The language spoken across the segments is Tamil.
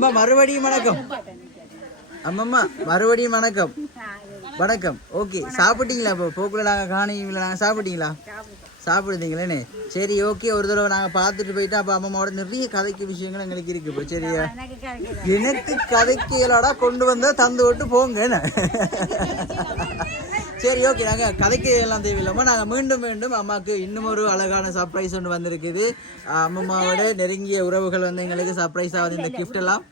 அம்மா மறுபடியும் வணக்கம். அம்மம்மா மறுபடியும் வணக்கம். வணக்கம். ஓகே, சாப்பிட்டீங்களா? இப்போ போக்குள்ள நாங்கள் காணிங்களா? நாங்கள் சாப்பிட்டீங்களா? சாப்பிடுதீங்களேன்னு. சரி, ஓகே. ஒரு தடவை நாங்கள் பார்த்துட்டு போயிட்டு அப்போ அம்மாவோட நிறைய கதைக்கு விஷயங்கள் எங்களுக்கு இருக்கு. இப்போ சரியா, எனக்கு கதைக்கலாடா கொண்டு வந்தால் தந்து விட்டு போங்க. சரி, ஓகே. நாங்கள் கதைக்கு எல்லாம் தேவையில்லாமல் நாங்கள் மீண்டும் மீண்டும் அம்மாவுக்கு இன்னும் ஒரு அழகான சர்ப்ரைஸ் ஒன்று வந்திருக்குது. அம்மாவோட நெருங்கிய உறவுகள் வந்து எங்களுக்கு சர்ப்ரைஸாக இந்த கிஃப்ட் எல்லாம்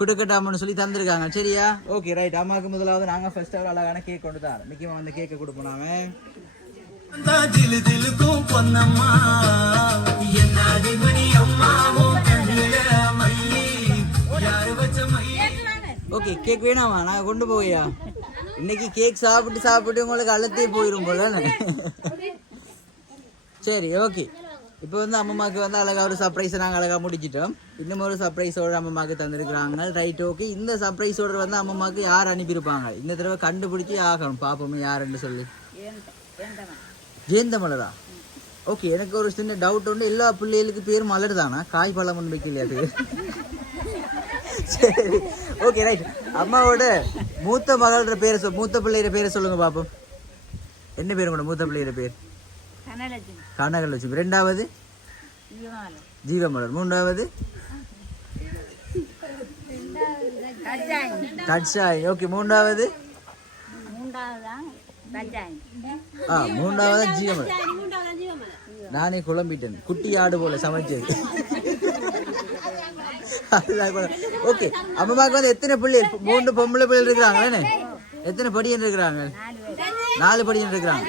கொடுக்கட்டாமன்னு சொல்லி தந்திருக்காங்க. சரியா, ஓகே, ரைட். அம்மாவுக்கு முதலாவது நாங்கள் ஃபர்ஸ்ட் அழகான கேக் கொண்டு தான் முக்கியமாக வந்து கேக்கை கொடுப்போம். நாங்கள் ஓகே, கேக் வேணாமா? நாங்க கொண்டு போவையா? இன்னைக்கு கேக் சாப்பிட்டு சாப்பிட்டு உங்களுக்கு அழுத்தே போயிரும் போல. சரி, ஓகே. இப்போ வந்து அம்மாவுக்கு வந்து அழகா ஒரு சர்ப்ரைஸை நாங்கள் அழகாக முடிச்சிட்டோம். இன்னும் ஒரு சர்ப்ரைஸோட அம்மாவுக்கு தந்திருக்கிறாங்க. Right, okay. இந்த சர்ப்ரைஸோட வந்து அம்மாவுக்கு யார் அனுப்பியிருப்பாங்க இந்த தடவை கண்டுபிடிச்சி ஆகணும். பார்ப்போமே யாருன்னு சொல்லி. ஜெயந்தமலரா? ஓகே, எனக்கு ஒரு சின்ன டவுட் உண்டு. எல்லா பிள்ளைகளுக்கு பேர் மலர் தானா? காய் பழம் ஒன்று வைக்கலையா அது? சரி, ஓகே, ரைட். அம்மாவோட மூத்த மகளோட பேரை மூத்த பிள்ளையோட பேரை சொல்லுங்க பாப்போம். என்ன பேர் கூட மூத்த பிள்ளையோட பேர்? கனகலட்சுமி. ரெண்டாவது ஜீவமலர். மூன்றாவது தட்சாய். ஓகே, மூன்றாவது மூன்றாவது ஜீவமலர். நானே குழம்பிட்டேன். குட்டி ஆடு போல சமைச்சது. ஓகே, அம்மாவுக்கு வந்து எத்தனை பிள்ளைகள்? 3 பொம்பளை பிள்ளைகள் இருக்கிறாங்களே. எத்தனை படியன் இருக்கிறாங்க? 4 படியன் இருக்கிறாங்க.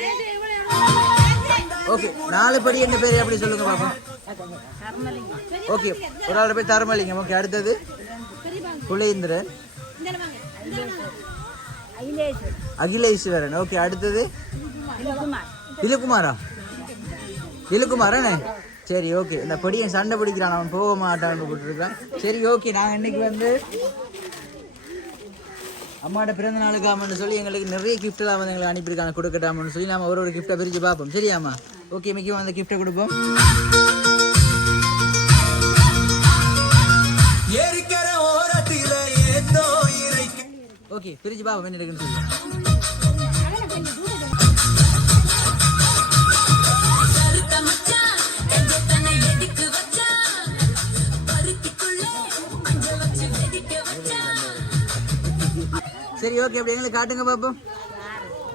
ஓகே, 4 படியன் பேர் எப்படி சொல்லுங்க பாப்போம். ஓகே, ஒரு ஆளோட பேர் தர்மலிங்கம். ஓகே, அடுத்தது குலேந்திரன், அகிலேஸ்வரன். ஓகே, அடுத்தது இலுக்குமாரா? இலுக்குமாரண்ணே. சரி, ஓகே. இந்த படியன் சண்டை பிடிக்கிறான், அவன் போக மாட்டான்னு போட்டுருக்கான். சரி, ஓகே. நாங்கள் இன்னைக்கு வந்து அம்மாவோட பிறந்த நாளுக்காமன்னு சொல்லி எங்களுக்கு நிறைய கிஃப்ட்லாம் வந்து எங்களுக்கு அனுப்பியிருக்காங்க கொடுக்கட்டாமன்னு சொல்லி நம்ம ஒரு கிஃப்ட்டை பிரித்து பார்ப்போம். சரியாம்மா? ஓகே, மிக்க அந்த கிஃப்ட்டை கொடுப்போம். ஓகே, பிரிச்சு பாப்போம் என்ன இருக்குன்னு சொல்லி. சரி, ஓகே. அப்படி எங்களுக்கு காட்டுங்க பாப்போம்.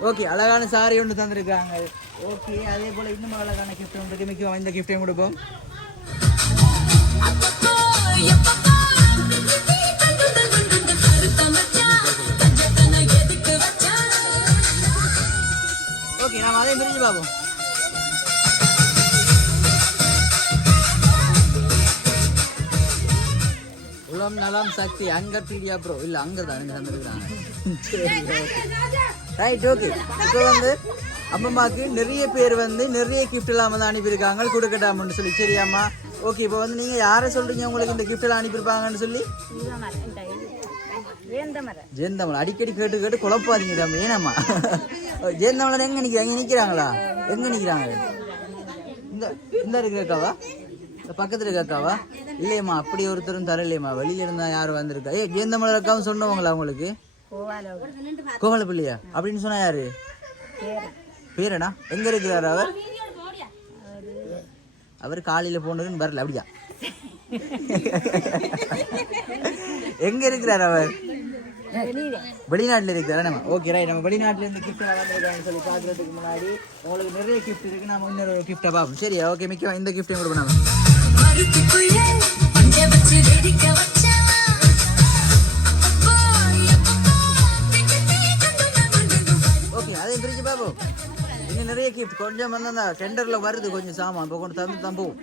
ஓகே, அழகான சாரி ஒன்று தந்திருக்காங்க. ஓகே, அதே போல இன்னும் அழகான கிஃப்ட் ஒன்று மிக்க இந்த கிஃப்டையும் கொடுப்போம். ஓகே, நாம அதையும் பிரிச்சு பார்ப்போம். உளம் நலம் சக்தி அங்க டிடியா ப்ரோ. இல்ல, அங்க தான் எனக்கு தந்துருக்காங்க. Right, okay. இப்போ வந்து அம்மாவுக்கு நிறைய பேர் வந்து நிறைய கிஃப்ட் எல்லாம் வந்து அனுப்பியிருக்காங்க கொடுக்கட்டாமன்னு சொல்லி. சரியாம்மா? ஓகே, இப்போ வந்து நீங்க யாரை சொல்றீங்க உங்களுக்கு இந்த கிஃப்ட் எல்லாம் அனுப்பியிருப்பாங்கன்னு சொல்லி? ஜெயந்தமலர். அடிக்கடி கேட்டு கேட்டு குழப்பாதீங்க தம்பி. ஏனாம்மா? ஜெயந்தமலர் எங்க நிக்கிறாங்க? எங்க நிக்கிறாங்களா? எங்க நிக்கிறாங்க? இந்த இருக்கிறக்காவா? பக்கத்துல இருக்காவா? இல்லையம்மா, அப்படி ஒருத்தரும் தரலையம்மா. வெளியில இருந்தா யாரும் வந்திருக்கா? ஜெயந்தமலர் அக்காவும் சொன்னவங்களா உங்களுக்கு? கோவல பிள்ளையா அப்படின்னு சொன்னா யாரு? பேரனா? எங்க இருக்கிறாரு அவர்? அவர் காலையில போனதுன்னு வரல. அப்படியா? எங்க இருக்கிறார் அவர்? வெளிநாட்டுல இருக்கிறாரா? நம்ம ஓகே, ரைட். நம்ம வெளிநாட்டுல இருந்து கிஃப்ட் வந்திருக்காங்கன்னு சொல்லி பாக்குறதுக்கு முன்னாடி உங்களுக்கு நிறைய கிஃப்ட் இருக்கு. நம்ம இன்னொரு கிஃப்டை பார்ப்போம். சரியா? ஓகே, மிக்க இந்த கிஃப்டையும் கொடுக்கணும். ஓகே, அதையும் பிரிச்சு பார்ப்போம். இன்னும் நிறைய கிஃப்ட் கொஞ்சம் வந்து அந்த டெண்டர்ல வருது கொஞ்சம் சாமான். இப்போ கொண்டு தந்து தம்பும்.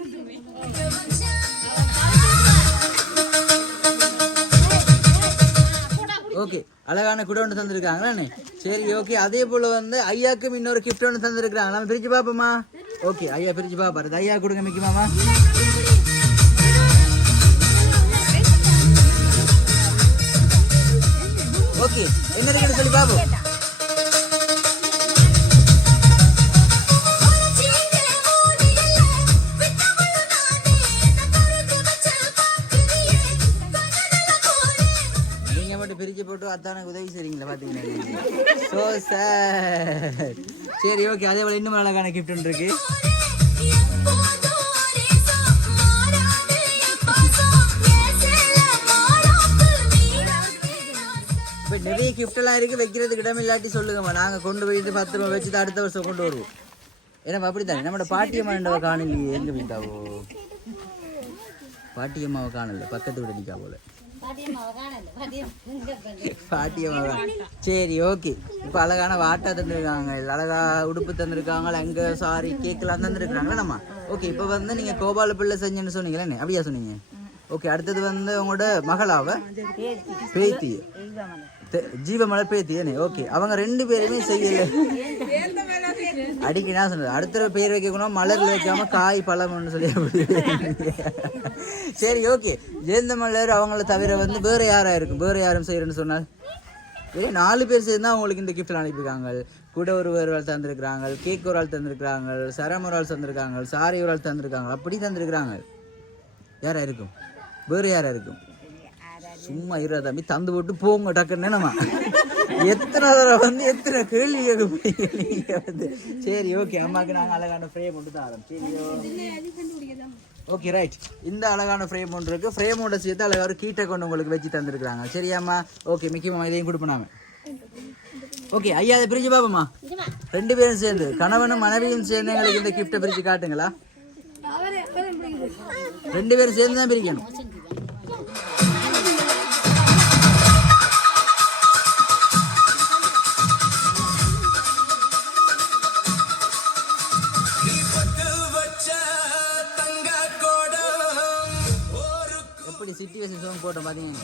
ஓகே, அழகான குடை ஒன்று தந்துருக்காங்களே. சரி, ஓகே. அதே போல வந்து ஐயாக்கும் இன்னொரு கிஃப்ட் ஒன்று தந்துருக்காங்க. நம்ம பிரிச்சு பார்ப்போமா? ஓகே, ஐயா பிரிச்சு பார்ப்பாரு. ஐயா கொடுங்க மிக்கி மாமா. ஓகே, என்ன இருக்குன்னு சொல்லி பார்ப்போம். அத்தானுக்கு உதவி செய்றீங்களா பாத்தீங்கன்னா சோ சார். சரி ஓகே, அதே போல இன்னும் அழகான கிஃப்ட் ஒன்று இருக்கு. இப்போ நிறைய கிஃப்ட் எல்லாம் இருக்கு, வைக்கிறதுக்கு இடம் இல்லாட்டி சொல்லுங்கம்மா, நாங்க கொண்டு போயிட்டு 10 ரூபா வச்சு அடுத்த வருஷம் கொண்டு வருவோம். ஏன்னா அப்படித்தானே நம்மளோட பாட்டியம்மா காணலையே, எங்க போயிட்டாவோ? பாட்டியம்மாவை காணல, பக்கத்து வீடு நிக்கா போல. பாட்டியம்மா. சரி ஓகே, இப்போ அழகான வாட்டா தந்துருக்காங்க, அழகா உடுப்பு தந்துருக்காங்க, அங்க சாரி கேக்கெல்லாம் தந்துருக்காங்க நம்ம. ஓகே, இப்போ வந்து நீங்க கோபால பிள்ளை செஞ்சேன்னு சொன்னீங்களே, அப்படியா சொன்னீங்க? ஓகே, அடுத்தது வந்து உங்களோட மகளாவ பேத்தி ஜீவமலை பேத்தி ஏனே. ஓகே, அவங்க 2 பேருமே செய்யல. அடிக்கடி நான் சொன்னது அடுத்த பேர் வைக்கணும், மலர்ல வைக்காம காய் பழம்னு சொல்லி. சரி ஓகே, ஜெயந்த மலர் அவங்கள தவிர வந்து வேற யாரா இருக்கும்? வேற யாரும் செய்யறேன்னு சொன்னால் 4 பேர் சேர்ந்து தான் அவங்களுக்கு இந்த கிஃப்ட் அனுப்பியிருக்காங்க. கூட ஒரு ஆள் தந்திருக்கிறாங்க, கேக் ஒரு ஆள் தந்திருக்கிறாங்க, சரம் ஒரு ஆள் தந்திருக்காங்க, சாரி ஒரு ஆள் தந்திருக்காங்க, அப்படி தந்திருக்கிறாங்க. யாரா இருக்கும்? வேற யாரா இருக்கும்? சும்மா இருா தம்பி, தந்து போட்டு போங்க டக்குன்னு. நம்ம எத்தனை தடவை வந்து எத்தனை கேள்வி கேட்க வந்து. சரி ஓகே, அம்மாவுக்கு நாங்கள் அழகான ஃப்ரேம் ஒன்று தான் ஆரம்பிச்சோம். ஓகே ரைட், இந்த அழகான ஃப்ரேம் ஒன்று இருக்கு. ஃப்ரேமோட சேர்த்து அழகாக ஒரு கீட்டை கொண்டு உங்களுக்கு வச்சு தந்துருக்குறாங்க. சரியாம்மா? ஓகே, முக்கியமாக இதையும் கொடுப்போம். ஓகே ஐயா, அதை பிரிச்சு பாப்போம்மா. 2 பேரும் சேர்ந்து, கணவனும் மனைவியும் சேர்ந்து எங்களுக்கு இந்த கிஃப்டை பிரிச்சு காட்டுங்களா? 2 பேரும் சேர்ந்து தான் பிரிக்கணும். எப்படி சிச்சுவேஷன் சாங் போட்டோம் பாத்தீங்கன்னா,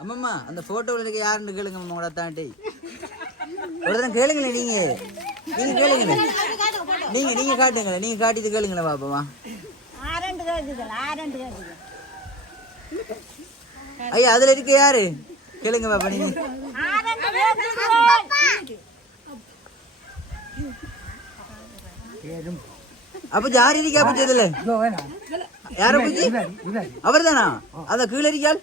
அம்மம்மா அந்த போட்டோவில் இருக்க யாருன்னு கேளுங்க. உங்களோட தாண்டி ஒரு தரம் கேளுங்களேன். நீங்க கேளுங்களேன், நீங்க காட்டுங்களேன், நீங்க காட்டிட்டு கேளுங்களேன் பாப்போமா. ஐயா அதுல இருக்க யாரு கேளுங்க பாப்பா. நீங்க அப்ப யார் இருக்கா பச்சதுல? யார பச்சி? அவர் தானா? அத கீழே இருக்காள்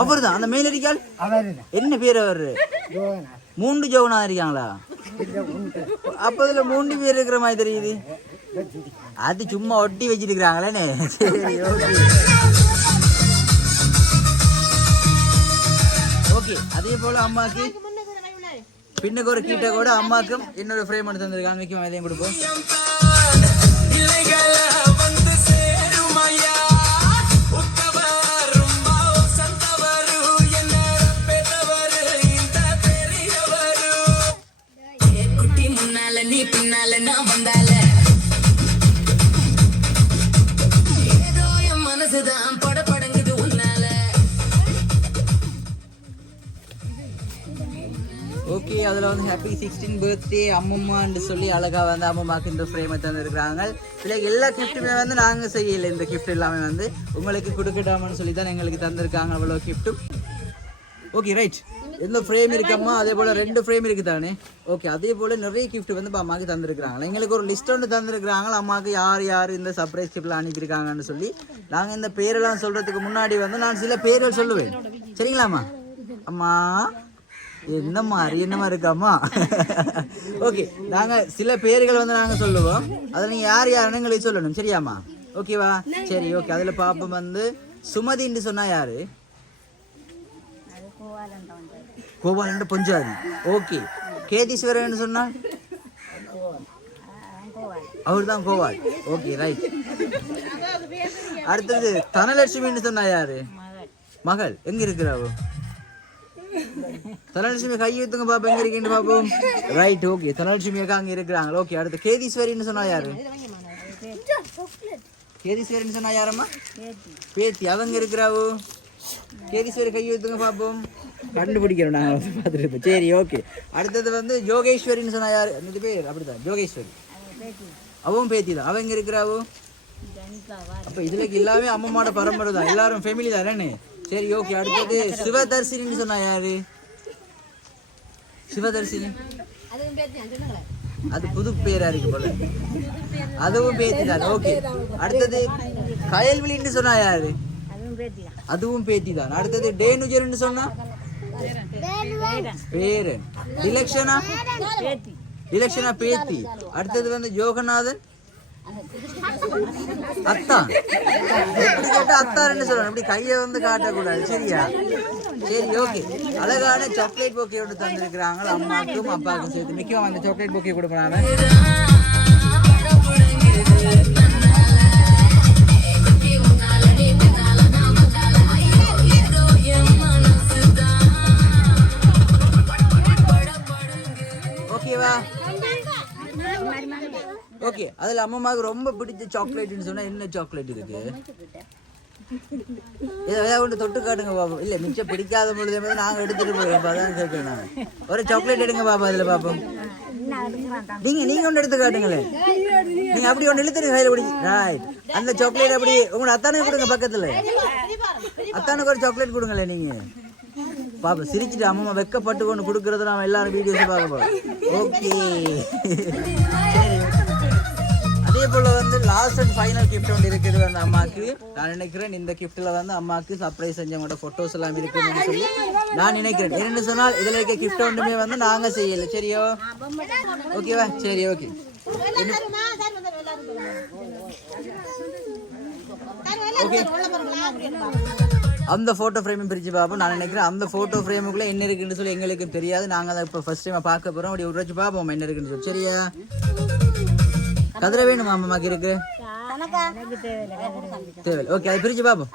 அவர் தான். அந்த மேல இருக்காள் என்ன பேர்? அவரு 3 ஜோவனா இருக்காங்களா? அப்ப அதுல 3 பேர் இருக்கிற மாதிரி தெரியுது. அது சும்மா ஒட்டி வச்சிருக்கிறாங்களே. சரி ஓகே, அதே போல அம்மாக்கு பின்னுக்கு ஒரு கீட்டை கூட அம்மாக்கும் இன்னொரு ஃப்ரேம் பண்ணி தந்திருக்காங்க. முக்கியமாக இதையும் கொடுப்போம். ஓகே, அதில் வந்து ஹாப்பி 16th பர்த்டே அம்மம்மான்னு சொல்லி அழகாக வந்து அம்மம்மாக்கு இந்த ஃப்ரேமை தந்துருக்குறாங்க. இல்லை எல்லா கிஃப்ட்டுமே வந்து நாங்கள் செய்யலை. இந்த கிஃப்ட் எல்லாமே வந்து உங்களுக்கு கொடுக்கட்டாமன்னு சொல்லி தான் எங்களுக்கு தந்திருக்காங்க அவ்வளோ கிஃப்ட்டும். ஓகே ரைட், எந்த ஃப்ரேம் இருக்கம்மா அதே போல் 2 ஃப்ரேம் இருக்குது தானே. ஓகே, அதே போல் நிறைய கிஃப்ட் வந்து அம்மாவுக்கு தந்துருக்குறாங்க. எங்களுக்கு ஒரு லிஸ்ட் ஒன்று தந்துருக்குறாங்க. அம்மாவுக்கு யார் இந்த சர்ப்ரைஸ் கிஃப்ட்லாம் அனுப்பியிருக்காங்கன்னு சொல்லி. நாங்கள் இந்த பேரெல்லாம் சொல்கிறதுக்கு முன்னாடி வந்து நான் சில பேர்கள் சொல்லுவேன். சரிங்களாம்மா? அம்மா என்ன மாதிரி இருக்காமா? ஓகே, நாங்கள் சில பேர்கள் வந்து நாங்கள் சொல்லுவோம். அதில் நீங்கள் யாருன்னு எங்களுக்கு சொல்லணும். சரியாம்மா? ஓகேவா? சரி ஓகே, அதில் பாப்பம் வந்து சுமதின்னு சொன்னா யாரு? கோபாலண்ட பொஞ்சாதி. ஓகே, கேதீஸ்வரன் சொன்னா அவர் தான் கோபால். Okay right. அடுத்தது தனலட்சுமின்னு சொன்னா யாரு? மகள். எங்க இருக்கிறாவோ? தனலட்சுமி கை ஊத்துங்க பாப்பா, எங்க இருக்கீங்க பாப்போம். ரைட் ஓகே, தனலட்சுமி அக்கா அங்க இருக்கிறாங்க. ஓகே, அடுத்து கேதீஸ்வரின்னு சொன்னா யாரு? கேதீஸ்வரின்னு சொன்னா யாரம்மா? பேத்தி. அவங்க இருக்கிறாவோ? கேதீஸ்வரி கை ஊத்துங்க பாப்போம். கண்டுபிடிக்கிறோம் நாங்கள் பார்த்துட்டு. சரி ஓகே, அடுத்தது வந்து யோகேஸ்வரின்னு சொன்னா யாரு? அந்த பேர் அப்படிதான் யோகேஸ்வரி. அவவும் பேத்தி தான். அவங்க இருக்கிறாவோ? அப்ப இதுல எல்லாமே அம்மம்மாவோட பரம்பரை தான், எல்லாரும் ஃபேமிலி தானே. சரி ஓகே, அடுத்தது சிவதர்சினின்னு சொன்னா யாரு? சிவதர்சினி அது புது பேரா இருக்கு போல. அதுவும் பேத்தி தான். ஓகே, அடுத்தது கயல்விழின்னு சொன்னா யாரு? அதுவும் பேத்தி தான். அடுத்தது டேனுஜர்னு சொன்னா பேரன். டிலக்ஷனா பேத்தி. அடுத்தது வந்து யோகநாதன் அத்தான். எப்படி கேட்டா அத்தான்னு சொல்லணும், அப்படி கையை வந்து காட்டக்கூடாது. சரியா? சரி, ஓகே. அழகான சாக்லேட் பொக்கே ஒன்று தந்திருக்கிறாங்க அம்மாக்கும் அப்பாவுக்கும் சேர்த்து. மிக்க அந்த சாக்லேட் பொக்கே கொடுப்பாங்க. ஓகேவா? ஓகே, அதுல அம்மாவுக்கு ரொம்ப பிடிச்ச சாக்லேட்னு சொன்னா என்ன சாக்லேட் இருக்கு? ஏதாவது ஒன்று தொட்டு காட்டுங்க பாப்போம். இல்ல மிச்சம் பிடிக்காத பொழுது நாங்க எடுத்துட்டு போயிடும். அதான் கேட்கிறேன் நான். ஒரு சாக்லேட் எடுங்க பாப்பா, அதுல பாப்போம். நீங்க ஒன்று எடுத்து காட்டுங்களேன். நீங்க அப்படி ஒன்று இழுத்துருங்க கையில பிடிச்சி. ரைட், அந்த சாக்லேட் அப்படி உங்களோட அத்தானுக்கு கொடுங்க. பக்கத்துல அத்தானுக்கு ஒரு சாக்லேட் கொடுங்களேன் நீங்க. பாப்பா சிரிச்சுட்டு அம்மா வெக்கப்பட்டு கொண்டு கொடுக்கறத நாம எல்லாரும் வீடியோஸ் பார்க்க போறோம். ஓகே, சரி. அதே போல வந்து லாஸ்ட் அண்ட் ஃபைனல் கிஃப்ட் ஒன்று இருக்குது வந்து அம்மாவுக்கு. நான் நினைக்கிறேன் இந்த கிஃப்ட்ல வந்து அம்மாவுக்கு சர்ப்ரைஸ் செஞ்சவங்களோட போட்டோஸ் எல்லாம் இருக்குன்னு சொல்லி நான் நினைக்கிறேன். என்னன்னு சொன்னால் இதுல இருக்க கிஃப்ட் ஒன்றுமே வந்து நாங்க செய்யல. சரியோ? ஓகேவா? சரி, ஓகே. அந்த போட்டோ ஃப்ரேமும் பிரிச்சு பார்ப்போம். நான் நினைக்கிறேன் அந்த போட்டோ ஃப்ரேமுக்குள்ள என்ன இருக்குன்னு சொல்லி எங்களுக்கு தெரியாது. நாங்க அதை இப்போ ஃபர்ஸ்ட் டைம் பார்க்க போறோம். அப்படி உரைச்சு பார்ப்போம் என்ன இருக்குன்னு சொல்லி. சரியா? கதிர வேணுமா அம்மாக்கு? இருக்கு தேவை. ஓகே, அதை பிரிச்சு பார்ப்போம்.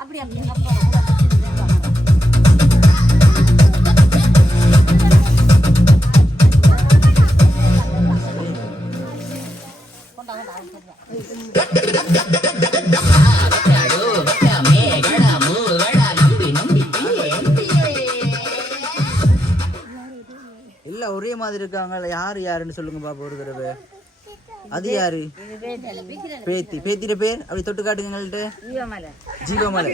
இல்ல ஒரே மாதிரி இருக்காங்க. யாருன்னு சொல்லுங்க பாப்பா ஒரு தடவை. அது யாரு? பேத்தி. பேத்திட பேர் அப்படி தொட்டு காட்டுங்கள்ட்ட. ஜீவமலை.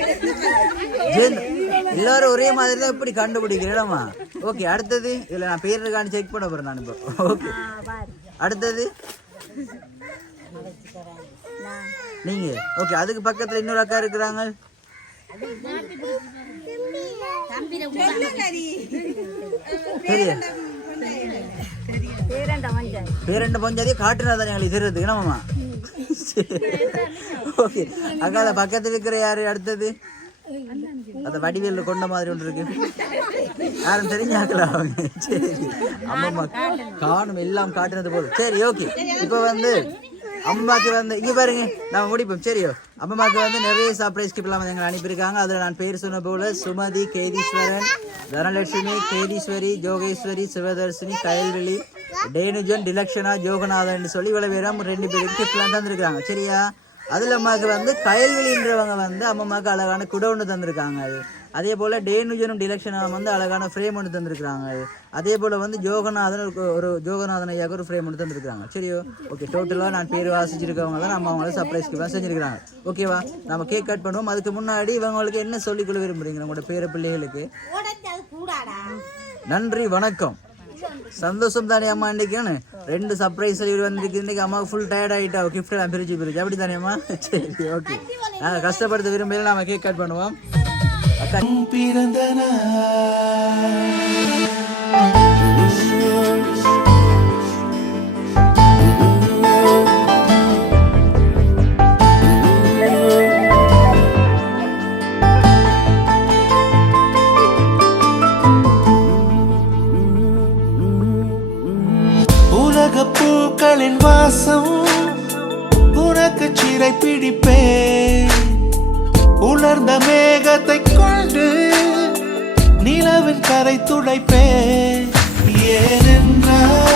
எல்லாரும் ஒரே மாதிரி தான் இப்படி கண்டுபிடிக்கிறேன்மா. ஓகே, அடுத்தது இதுல நான் பேர் இருக்கான்னு செக் பண்ண போறேன் நான் இப்போ. ஓகே, அடுத்தது நீங்க. ஓகே, அதுக்கு பக்கத்துல இன்னொரு அக்கா இருக்கிறாங்க. சரியா? பேரண்ட பஞ்சாதியை காட்டுனாதான் எங்களுக்கு தெரியுது என்னமாமா. ஓகே, அக்கா பக்கத்துல இருக்கிற யாரு? அடுத்தது அந்த வடிவேல கொண்ட மாதிரி ஒன்று இருக்கு. யாரும் தெரிஞ்சாக்கலாம் அவங்க. சரி, அம்மா காணும் எல்லாம் காட்டுனது போதும். சரி, ஓகே. இப்போ வந்து அம்மாக்கு வந்து இங்க பாருங்க, நம்ம முடிப்போம். சரியோ? அம்மாக்கு வந்து நிறைய சர்ப்ரைஸ் கிஃப்ட் எல்லாம் எங்களை அனுப்பியிருக்காங்க. அதுல நான் பேர் சொன்ன போல சுமதி, கேதீஸ்வரன், தனலட்சுமி, கேதீஸ்வரி, ஜோகேஸ்வரி, சிவதர்ஷினி, கயல்விழி, டேனுஜன், டிலக்ஷனா, ஜோகநாதன் சொல்லி இவ்வளவு பேரும் 2 பேருக்கு கிஃப்ட் எல்லாம் தந்திருக்காங்க. சரியா? அதுல அம்மாவுக்கு வந்து கயல்விழின்றவங்க வந்து அம்மாவுக்கு அழகான குடை ஒன்று தந்திருக்காங்க. அதே போல டேனுஜனும் டிலக்ஷனும் வந்து அழகான ஃப்ரேம் ஒன்று தந்திருக்காங்க. அதே போல வந்து ஜோகநாதன் ஐயாவுக்கு ஒரு ஃப்ரேம் ஒன்று தந்திருக்காங்க. சரியோ? ஓகே, டோட்டலாக நான் பேர் வாசிச்சிருக்கவங்க தான் நம்ம அவங்கள சர்ப்ரைஸ் கிஃப்ட் செஞ்சிருக்காங்க. ஓகேவா? நம்ம கேக் கட் பண்ணுவோம். அதுக்கு முன்னாடி இவங்களுக்கு என்ன சொல்லிக்கொள்ள விரும்புறீங்க உங்களோட பேர பிள்ளைகளுக்கு? நன்றி, வணக்கம். சந்தோஷம் தானே அம்மா? இன்னைக்கு 2 சர்ப்ரைஸ் வந்திருக்கு. இன்னைக்கு அம்மாவுக்கு ஃபுல் டயர்ட் ஆகிட்டா. கிஃப்ட் எல்லாம் பிரிச்சு அப்படி தானே அம்மா? சரி, ஓகே. நாங்கள் கஷ்டப்படுத்த விரும்பல. நம்ம கேக் கட் பண்ணுவோம். பிறந்த உலக பூக்களின் வாசம் உனக்கு சிறை பிடிப்பேன். உலர்ந்த மேகத்தை கொண்டு நிலவின் கரை துடைப்பேன். ஏனென்றால்